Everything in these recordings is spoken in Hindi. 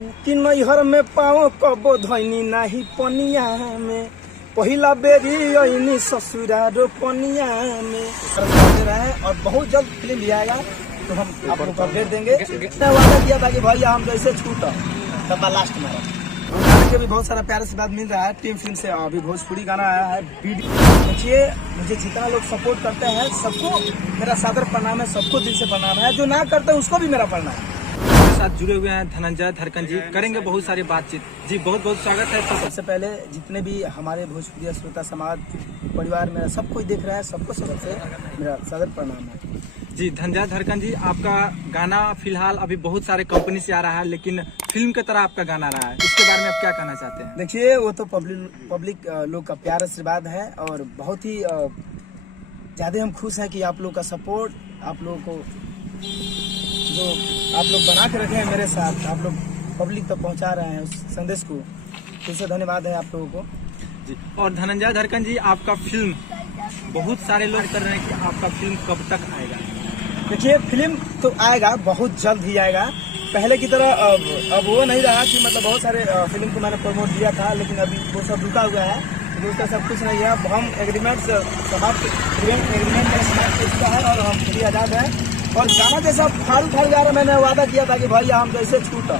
कि नैहर में पाओ कबो धैनी नाही पनिया में, पहिला बेरी अइनी ससुरारो पनिया में रहे। और बहुत जल्द फिल्म भी आएगा तो हम आप लोग को अपडेट देंगे। वादा किया था कि भैया हम जैसे छूटा तब लास्ट में गाने के भी बहुत सारा प्यार से बात मिल रहा है। टीम फिल्म से अभी भोजपुरी गाना आया है वीडियो। देखिए मुझे जितना लोग सपोर्ट करते हैं सबको मेरा सादर प्रणाम है, सबको दिल से प्रणाम है। जो ना करते हैं उसको भी मेरा प्रणाम है। साथ जुड़े हुए हैं धनंजय धड़कन जी, करेंगे बहुत सारी बातचीत। जी बहुत बहुत स्वागत है। तो सबसे पहले जितने भी हमारे भोजपुरी श्रोता समाज परिवार मेरा सब कोई देख रहा है, सबको सबसे मेरा सादर प्रणाम है। जी धनंजय धड़कन जी, आपका गाना फिलहाल अभी बहुत सारे कंपनी से आ रहा है, लेकिन फिल्म की तरह आपका गाना रहा है, इसके बारे में आप क्या कहना चाहते हैं? देखिए वो तो पब्लिक लोग का प्यार आशीर्वाद है और बहुत ही ज्यादा हम खुश हैं कि आप लोग का सपोर्ट, आप लोगों को जो आप लोग बना के रखे हैं मेरे साथ, आप लोग पब्लिक तक पहुंचा रहे हैं उस संदेश को, इससे धन्यवाद है आप लोगों को जी। और धनंजय धड़कन जी, आपका फिल्म बहुत सारे लोग कर रहे हैं कि आपका फिल्म कब तक आएगा? देखिए फिल्म तो आएगा, बहुत जल्द ही आएगा। पहले की तरह अब वो नहीं रहा कि मतलब बहुत सारे फिल्म को मैंने प्रमोट दिया था, लेकिन अभी वो सब रुका हुआ है, दूसरा सब कुछ नहीं है। अब हम एग्रीमेंट समाप्त है और हम फ्री आजाद है। और गाना जैसा फारू गा रहा, मैंने वादा किया था कि भैया हम जैसे छूटा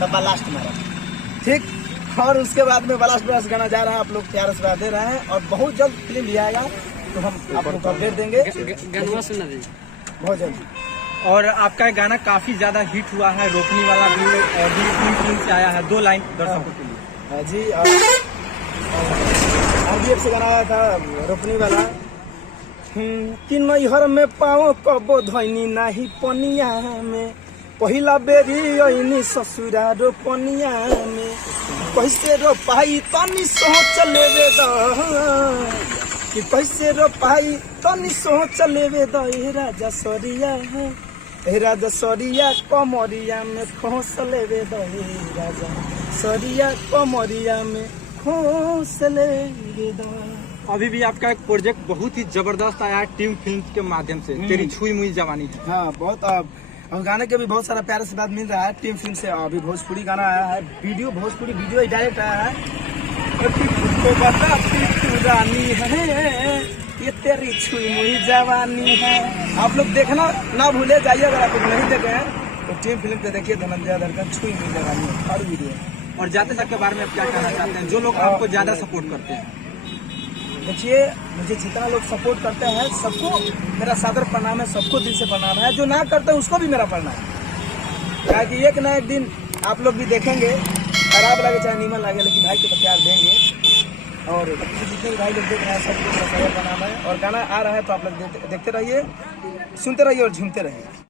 तब लास्ट में ठीक। और उसके बाद में ब्लास्ट गाना जा रहा है, आप लोग प्यार से दे रहे हैं और बहुत जल्द फिल्म भी आएगा तो हम आप लोग को अपडेट देंगे बहुत जल्द। और आपका गाना काफी ज्यादा हिट हुआ है, रोकने वाला भी फिल्म से आया है। 2 लाइन दर्शकों के लिए जी। RDF से गाना आया था रोकने वाला कि नैहर में पाओ कबो धैनी नाही पनिया में, पहिला बेरी अइनी ससुरारो पनिया में, कैसे रो पाई तनी सोच लेवे कि कैसे रो पाई तनी सोच लेवे राजा सरिया है, राजा सरिया कमरिया में खोस लेवे राजा सरिया कमरिया में खोस लेवे। अभी भी आपका एक प्रोजेक्ट बहुत ही जबरदस्त आया है टीम फिल्म के माध्यम से, तेरी छुई मुई जवानी है। हाँ बहुत और गाने के भी बहुत सारा प्यार से बात मिल रहा है। टीम फिल्म से अभी भोजपुरी गाना आया है वीडियो, भोजपुरी वीडियो ही डायरेक्ट आया है। तो बता रानी है ये तेरी छुई मुई जवानी है। आप लोग देखना ना भूले जाइए, अगर आप लोग नहीं देखे हैं तो टीम फिल्म पे देखिए धनंजय धड़कन छुई मुई जवानी है और वीडियो। और जाते तक के बारे में आप क्या कहना चाहते हैं, जो लोग आपको ज्यादा सपोर्ट करते हैं? देखिए मुझे जितना लोग सपोर्ट करते हैं सबको मेरा सादर प्रणाम है, सबको दिल से प्रणाम है। जो ना करते हैं उसको भी मेरा प्रणाम है। क्या कि एक ना एक दिन आप लोग भी देखेंगे, खराब लगे चाहे नीमन लगे, लेकिन भाई को तो प्यार देंगे। और जितने भी भाई लोग देख रहे हैं सबको मेरा सादर प्रणाम है। और गाना आ रहा है तो आप लोग देखते रहिए, सुनते रहिए और झूमते रहिए।